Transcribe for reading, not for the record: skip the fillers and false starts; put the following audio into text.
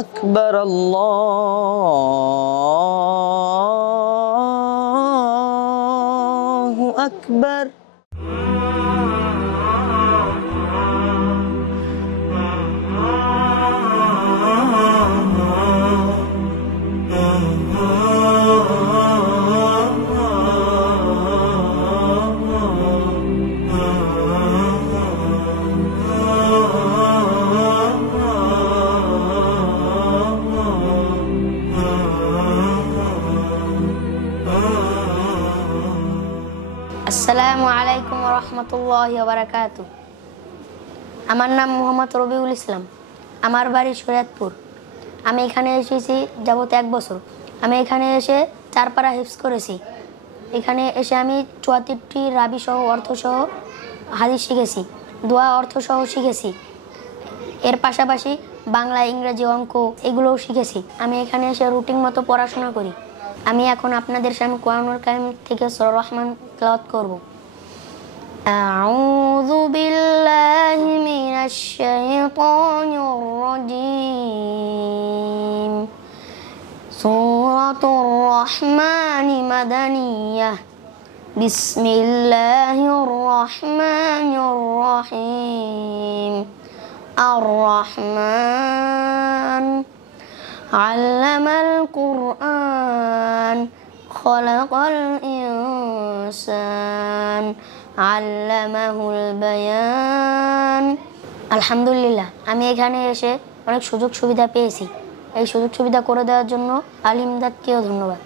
আকবার, আল্লাহু আকবার। আসসালামু আলাইকুম ওয়া রাহমাতুল্লাহি ওয়া বারাকাতুহু। আমার নাম মোহাম্মদ রবিউল ইসলাম। আমার বাড়ি শরীয়তপুর। আমি এখানে এসেছি যাবত 1 বছর। আমি এখানে এসে 4 পারা হিফজ করেছি। এখানে এসে আমি 74টি রাবি সহ অর্থ সহ হাদিস শিখেছি, দোয়া অর্থ সহ শিখেছি। এর পাশাপাশি বাংলা, ইংরেজি, অঙ্ক এগুলোও শিখেছি। আমি এখানে এসে রুটিন মতো পড়াশোনা করি। আমি এখন আপনাদের সামনে কোরআনুল কারীম থেকে সূরা রহমান তেলাওয়াত করব। আউযু বিল্লাহি মিনাশ শাইতানির রাজীম। সূরাতুর রহমান মাদানিয়াহ। বিসমিল্লাহির রহমানির রহিম। আর-রহমান আল্লামাল কুরআন খলাকাল ইনসান আল্লামাহুল বায়ান। আলহামদুলিল্লাহ, আমি এখানে এসে অনেক সুযোগ সুবিধা পেয়েছি। এই সুযোগ সুবিধা করে দেওয়ার জন্য আল ইমদাদকেও ধন্যবাদ।